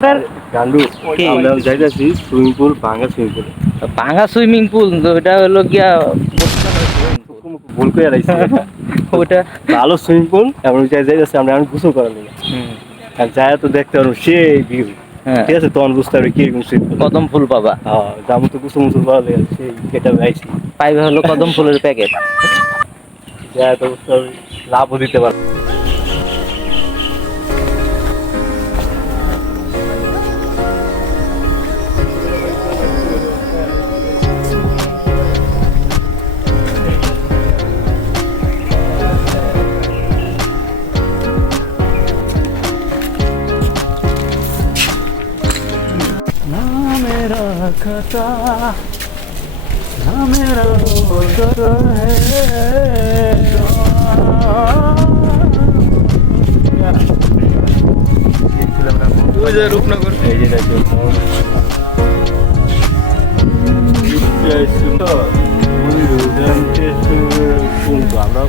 গান্ডু আমরা যাইতেছি swimming pool, ভাঙা সুইমিং পুল। ভাঙা সুইমিং পুল তো ওটা হলো গিয়া ভুল করে রাখছি। ওটা ভালো সুইমিং পুল এবং যাইতেছি আমরা এখন গোসল করার লিগে। আর যায় তো দেখতে পারবো সেই ভিউ। হ্যাঁ ঠিক আছে, তখন বুঝতে পারবে কিরকম সুইমিং পুল। কদম ফুল পাবা, হ্যাঁ, যাবো তো গোসল মুসল করার লিগে সেই এটা আইছি। পাইবে হলো কদম ফুলের প্যাকেট। যায় তো বুঝতে পারবে, লাভও দিতে পারবে। ना मेरा खता ना मेरा उधर है রূপনগর এই যে দেখো আমরা